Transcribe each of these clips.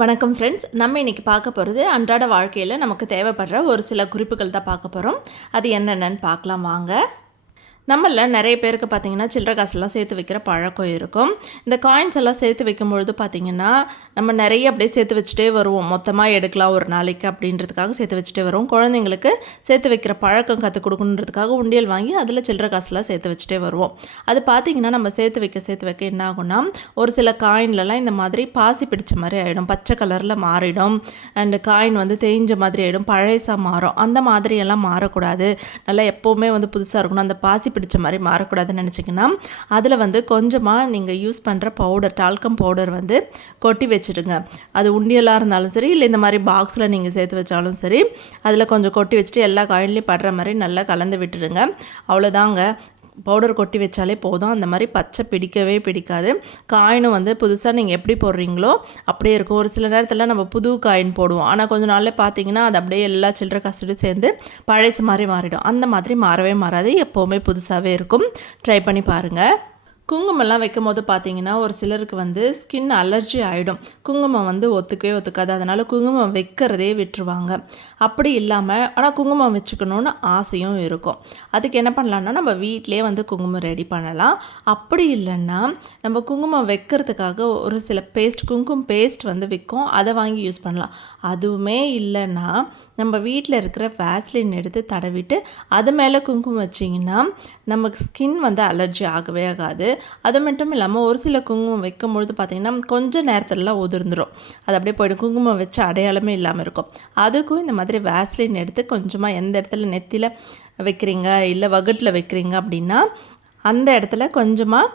வணக்கம் ஃப்ரெண்ட்ஸ். நம்ம இன்றைக்கி பார்க்க போகிறது அன்றாட வாழ்க்கையில் நமக்கு தேவைப்படுற ஒரு சில குறிப்புகள் தான் பார்க்க போகிறோம். அது என்னென்னு பார்க்கலாம் வாங்க. நம்மளில் நிறைய பேருக்கு பார்த்திங்கன்னா சில்லற காசுலாம் சேர்த்து வைக்கிற பழக்கம் இருக்கும். இந்த காயின்ஸ் எல்லாம் சேர்த்து வைக்கும்பொழுது பார்த்திங்கன்னா நம்ம நிறைய அப்படியே சேர்த்து வச்சுட்டே வருவோம். மொத்தமாக எடுக்கலாம் ஒரு நாளைக்கு அப்படின்றதுக்காக சேர்த்து வச்சுட்டே வருவோம். குழந்தைங்களுக்கு சேர்த்து வைக்கிற பழக்கம் கற்றுக் கொடுக்கணுன்றதுக்காக உண்டியல் வாங்கி அதில் சில்லற காசுலாம் சேர்த்து வச்சுட்டே வருவோம். அது பார்த்திங்கன்னா நம்ம சேர்த்து வைக்க என்ன ஆகும்னா ஒரு சில காயின்லலாம் இந்த மாதிரி பாசி பிடிச்ச மாதிரி ஆகிடும், பச்சை கலரில் மாறிடும். அண்டு காயின் வந்து தேய்ஞ்ச மாதிரி ஆகிடும், பழையசாக மாறும். அந்த மாதிரியெல்லாம் மாறக்கூடாது. நல்லா எப்போவுமே வந்து புதுசாக இருக்கணும். அந்த பாசி பிடிச்ச மாதிரி மாறக்கூடாதுன்னு நினச்சிங்கன்னா அதில் வந்து கொஞ்சமாக நீங்கள் யூஸ் பண்ணுற பவுடர், டால்கம் பவுடர் வந்து கொட்டி வச்சுடுங்க. அது உண்டியலாக இருந்தாலும் சரி, இல்லை இந்த மாதிரி பாக்ஸில் நீங்கள் சேர்த்து வச்சாலும் சரி, அதில் கொஞ்சம் கொட்டி வச்சுட்டு எல்லா காயின்லேயும் படுற மாதிரி நல்லா கலந்து விட்டுடுங்க. அவ்வளோதாங்க. பவுடர் கொட்டி வச்சாலே போதும். அந்த மாதிரி பச்சை பிடிக்கவே பிடிக்காது. காயினும் வந்து புதுசாக நீங்கள் எப்படி போடுறீங்களோ அப்படியே இருக்கும். ஒரு சில நேரத்தில் நம்ம புது காயின் போடுவோம், ஆனால் கொஞ்சம் நாளில் பார்த்தீங்கன்னா அது அப்படியே எல்லா சில்லற காசுடும் சேர்ந்து பழைசு மாதிரி மாறிடும். அந்த மாதிரி மாறவே மாறாது, எப்போவுமே புதுசாகவே இருக்கும். ட்ரை பண்ணி பாருங்கள். குங்குமம்லாம் வைக்கும் போது பார்த்தீங்கன்னா ஒரு சிலருக்கு வந்து ஸ்கின் அலர்ஜி ஆகிடும். குங்குமம் வந்து ஒத்துக்காது. அதனால் குங்குமம் வைக்கிறதே விட்டுருவாங்க. அப்படி இல்லாமல் ஆனால் குங்குமம் வச்சுக்கணுன்னு ஆசையும் இருக்கும். அதுக்கு என்ன பண்ணலான்னா நம்ம வீட்டிலே வந்து குங்குமம் ரெடி பண்ணலாம். அப்படி இல்லைன்னா நம்ம குங்குமம் வைக்கிறதுக்காக ஒரு சில குங்குமம் பேஸ்ட் வந்து விற்கும், அதை வாங்கி யூஸ் பண்ணலாம். அதுவுமே இல்லைன்னா நம்ம வீட்டில் இருக்கிற வேஸ்லின் எடுத்து தடவிட்டு அது மேலே குங்குமம் வச்சிங்கன்னா நமக்கு ஸ்கின் வந்து அலர்ஜி ஆகவே ஆகாது. அது மட்டும் இல்லாமல் ஒரு சில குங்குமம் வைக்கும்பொழுது பார்த்திங்கன்னா கொஞ்சம் நேரத்துலலாம் உதிர்ந்துடும். அது அப்படியே போய்டும், குங்குமம் வச்ச அடையாளமே இல்லாமல் இருக்கும். அதுக்கும் இந்த மாதிரி வேஸ்லின் எடுத்து கொஞ்சமாக எந்த இடத்துல நெத்தியில் வைக்கிறீங்க இல்லை வகுட்டில் வைக்கிறீங்க அப்படின்னா அந்த இடத்துல கொஞ்சமாக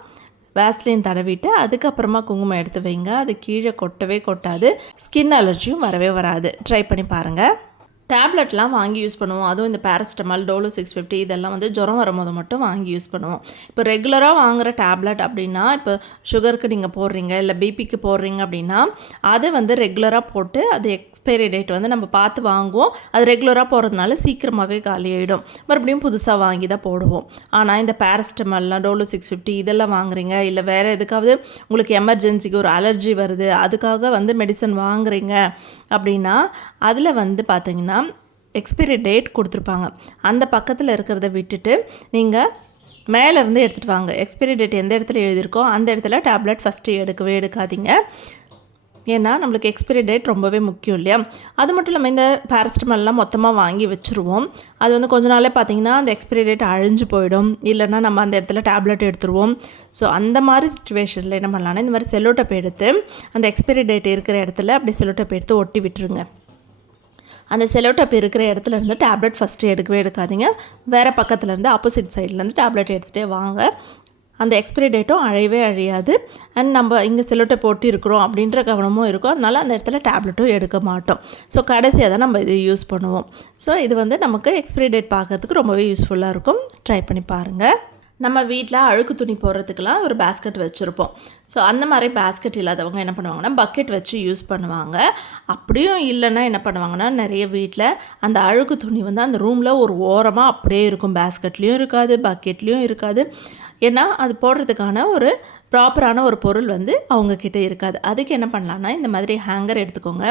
வேஸ்லின் தடவிட்டு அதுக்கப்புறமா குங்குமம் எடுத்து வைங்க. அது கீழே கொட்டவே கொட்டாது, ஸ்கின் அலர்ஜியும் வரவே வராது. ட்ரை பண்ணி பாருங்கள். டேப்லெட்லாம் வாங்கி யூஸ் பண்ணுவோம். அதுவும் இந்த பேராசிட்டமால், டோலோ 650 இதெல்லாம் வந்து ஜுரம் வரும்போது மட்டும் வாங்கி யூஸ் பண்ணுவோம். இப்போ ரெகுலராக வாங்குகிற டேப்லெட் அப்படின்னா, இப்போ சுகருக்கு நீங்கள் போடுறீங்க இல்லை பிபிக்கு போடுறீங்க அப்படின்னா அதை வந்து ரெகுலராக போட்டு அது எக்ஸ்பைரி டேட் வந்து நம்ம பார்த்து வாங்குவோம். அது ரெகுலராக போகிறதுனால சீக்கிரமாகவே காலியாகிடும். மறுபடியும் புதுசாக வாங்கி தான் போடுவோம். ஆனால் இந்த பேராசிட்டமால்லாம், டோலோ 650 இதெல்லாம் வாங்குறீங்க, இல்லை வேறு எதுக்காவது உங்களுக்கு எமர்ஜென்சிக்கு ஒரு அலர்ஜி வருது அதுக்காக வந்து மெடிசன் வாங்குறீங்க அப்படின்னா அதில் வந்து பார்த்திங்கன்னா எக்ஸ்பைரி டேட் கொடுத்துருப்பாங்க. அந்த பக்கத்தில் இருக்கிறத விட்டுட்டு நீங்கள் மேலேருந்து எடுத்துகிட்டு வாங்க. எக்ஸ்பைரி டேட் எந்த இடத்துல எழுதியிருக்கோ அந்த இடத்துல டேப்லெட் ஃபஸ்ட்டு எடுக்காதீங்க. ஏன்னா நம்மளுக்கு எக்ஸ்பைரி டேட் ரொம்பவே முக்கியம் இல்லையா? அது மட்டும் இல்லாமல் இந்த பேராசிட்டமால்லாம் மொத்தமாக வாங்கி வச்சுருவோம். அது வந்து கொஞ்ச நாளே பார்த்திங்கன்னா அந்த எக்ஸ்பைரி டேட் அழிஞ்சு போயிடும், இல்லைன்னா நம்ம அந்த இடத்துல டேப்லெட் எடுத்துருவோம். ஸோ அந்த மாதிரி சுச்சுவேஷனில் என்ன பண்ணலான்னா இந்த மாதிரி செல்லோ டேப் எடுத்து அந்த எக்ஸ்பைரி டேட் இருக்கிற இடத்துல அப்படி செல்லோ டேப் எடுத்து ஒட்டி விட்டுருங்க. அந்த செல்லோ டேப் இருக்கிற இடத்துல இருந்து டேப்லெட் ஃபஸ்ட்டு எடுக்காதீங்க. வேறு பக்கத்துலேருந்து ஆப்போசிட் சைட்லேருந்து டேப்லெட் எடுத்துகிட்டே வாங்க. அந்த எக்ஸ்பைரி டேட்டும் அழியாது. அண்ட் நம்ம இங்கே செல்லோ டேப் ஒட்டி இருக்கிறோம் அப்படின்ற கவனமும் இருக்கும். அதனால் அந்த இடத்துல டேப்லெட்டும் எடுக்க மாட்டோம். ஸோ கடைசியாக தான் நம்ம இது யூஸ் பண்ணுவோம். ஸோ இது வந்து நமக்கு எக்ஸ்பைரி டேட் பார்க்கறதுக்கு ரொம்பவே யூஸ்ஃபுல்லாக இருக்கும். ட்ரை பண்ணி பாருங்கள். நம்ம வீட்டில் அழுக்கு துணி போடுறதுக்கெலாம் ஒரு பேஸ்கெட் வச்சுருப்போம். ஸோ அந்த மாதிரி பேஸ்கெட் இல்லாதவங்க என்ன பண்ணுவாங்கன்னா பக்கெட் வச்சு யூஸ் பண்ணுவாங்க. அப்படியும் இல்லைன்னா என்ன பண்ணுவாங்கன்னா நிறைய வீட்டில் அந்த அழுக்கு துணி வந்து அந்த ரூமில் ஒரு ஓரமாக அப்படியே இருக்கும். பேஸ்கெட்லேயும் இருக்காது, பக்கெட்லேயும் இருக்காது. ஏன்னா அது போடுறதுக்கான ஒரு ப்ராப்பரான ஒரு பொருள் வந்து அவங்கக்கிட்ட இருக்காது. அதுக்கு என்ன பண்ணலான்னா இந்த மாதிரி ஹேங்கர் எடுத்துக்கோங்க.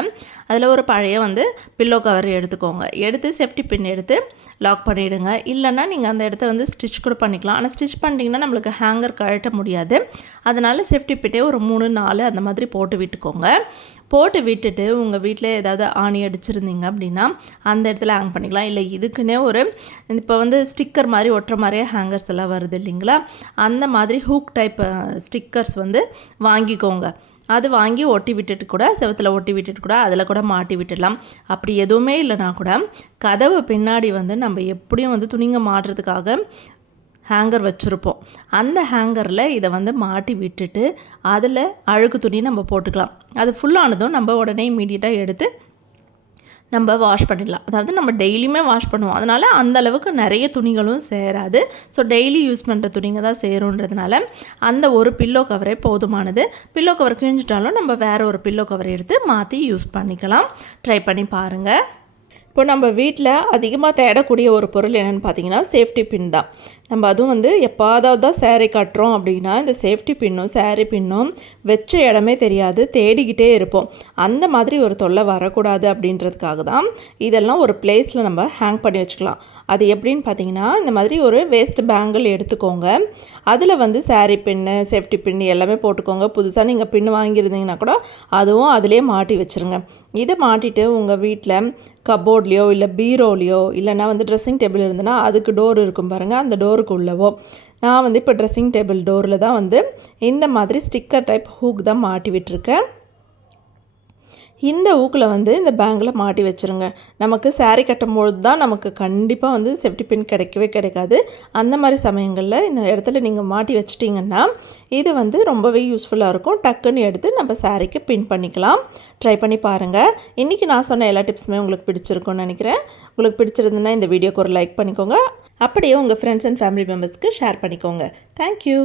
அதில் ஒரு பழைய வந்து பில்லோ கவர் எடுத்துக்கோங்க. எடுத்து சேஃப்டி பின் எடுத்து லாக் பண்ணிவிடுங்க. இல்லைன்னா நீங்கள் அந்த இடத்த வந்து ஸ்டிச் கூட பண்ணிக்கலாம். ஆனால் ஸ்டிச் பண்ணிட்டீங்கன்னா நம்மளுக்கு ஹேங்கர் கழட்ட முடியாது. அதனால் சேஃப்டி பின்னே ஒரு 3-4 அந்த மாதிரி போட்டு விட்டுக்கோங்க. போட்டு விட்டுட்டு உங்கள் வீட்டில் ஏதாவது ஆணி அடிச்சிருந்தீங்க அப்படின்னா அந்த இடத்துல ஹேங் பண்ணிக்கலாம். இல்லை இதுக்குன்னே ஒரு இப்போ வந்து ஸ்டிக்கர் மாதிரி ஒட்டுற மாதிரியே ஹேங்கர்ஸ் எல்லாம் வருது இல்லைங்களா? அந்த மாதிரி ஹூக் டைப் ஸ்டிக்கர்ஸ் வந்து வாங்கிக்கோங்க. அது வாங்கி ஒட்டி விட்டுட்டு கூட செவத்தில் ஒட்டி விட்டுட்டு கூட அதில் கூட மாட்டி விட்டுடலாம். அப்படி எதுவுமே இல்லைனா கூட கதவு பின்னாடி வந்து நம்ம எப்படியும் வந்து துணிங்க மாட்டுறதுக்காக ஹேங்கர் வச்சுருப்போம். அந்த ஹேங்கரில் இதை வந்து மாட்டி விட்டுட்டு அதில் அழுக்கு துணி நம்ம போட்டுக்கலாம். அது ஃபுல்லானதும் நம்ம உடனே இமீடியட்டாக எடுத்து நம்ம வாஷ் பண்ணிடலாம். அதாவது நம்ம டெய்லியுமே வாஷ் பண்ணுவோம், அதனால் அந்தளவுக்கு நிறைய துணிகளும் சேராது. ஸோ டெய்லி யூஸ் பண்ணுற துணிங்க தான் சேருன்றதுனால அந்த ஒரு பில்லோ கவரே போதுமானது. பில்லோ கவர் கிழிஞ்சிட்டாலும் நம்ம வேறு ஒரு பில்லோ கவர் எடுத்து மாற்றி யூஸ் பண்ணிக்கலாம். ட்ரை பண்ணி பாருங்கள். இப்போ நம்ம வீட்டில் அதிகமாக தேடக்கூடிய ஒரு பொருள் என்னென்னு பார்த்தீங்கன்னா சேஃப்டி பின் தான். நம்ம அதுவும் வந்து எப்பாவது தான் saree கட்டுறோம் அப்படின்னா இந்த சேஃப்டி பின்னும் saree பின்னும் வச்ச இடமே தெரியாது, தேடிக்கிட்டே இருப்போம். அந்த மாதிரி ஒரு தொல்லை வரக்கூடாது அப்படின்றதுக்காக தான் இதெல்லாம் ஒரு பிளேஸில் நம்ம ஹேங் பண்ணி வச்சுக்கலாம். அது எப்படின்னு பார்த்தீங்கன்னா, இந்த மாதிரி ஒரு வேஸ்ட் பேங்கிள் எடுத்துக்கோங்க. அதில் வந்து saree பின்னு, சேஃப்டி பின்னு எல்லாமே போட்டுக்கோங்க. புதுசாக நீங்கள் பின்னு வாங்கியிருந்தீங்கன்னா கூட அதுவும் அதிலே மாட்டி வச்சுருங்க. இதை மாட்டிட்டு உங்கள் வீட்டில் கப்போர்ட்லேயோ இல்லை பீரோலையோ இல்லைனா வந்து ட்ரெஸ்ஸிங் டேபிள் இருந்ததுன்னா அதுக்கு டோர் இருக்கும் பாருங்கள், அந்த டோருக்கு உள்ளவோ. நான் வந்து இப்போ ட்ரெஸ்ஸிங் டேபிள் டோரில் தான் வந்து இந்த மாதிரி ஸ்டிக்கர் டைப் ஹூக் தான் மாட்டி விட்டுருக்கேன். இந்த ஊக்கில் வந்து இந்த பேங்கில் மாட்டி வச்சுருங்க. நமக்கு saree கட்டும்பொழுது தான் நமக்கு கண்டிப்பாக வந்து சேஃப்டி பின் கிடைக்கவே கிடைக்காது. அந்த மாதிரி சமயங்களில் இந்த இடத்துல நீங்கள் மாட்டி வச்சிட்டிங்கன்னா இது வந்து ரொம்பவே யூஸ்ஃபுல்லாக இருக்கும். டக்குன்னு எடுத்து நம்ம சாரீக்கு பின் பண்ணிக்கலாம். ட்ரை பண்ணி பாருங்கள். இன்றைக்கி நான் சொன்ன எல்லா டிப்ஸுமே உங்களுக்கு பிடிச்சிருக்கும்னு நினைக்கிறேன். உங்களுக்கு பிடிச்சிருந்துன்னா இந்த வீடியோக்கு ஒரு லைக் பண்ணிக்கோங்க. அப்படியே உங்கள் ஃப்ரெண்ட்ஸ் அண்ட் ஃபேமிலி மெம்பர்ஸ்க்கு ஷேர் பண்ணிக்கோங்க. தேங்க்யூ.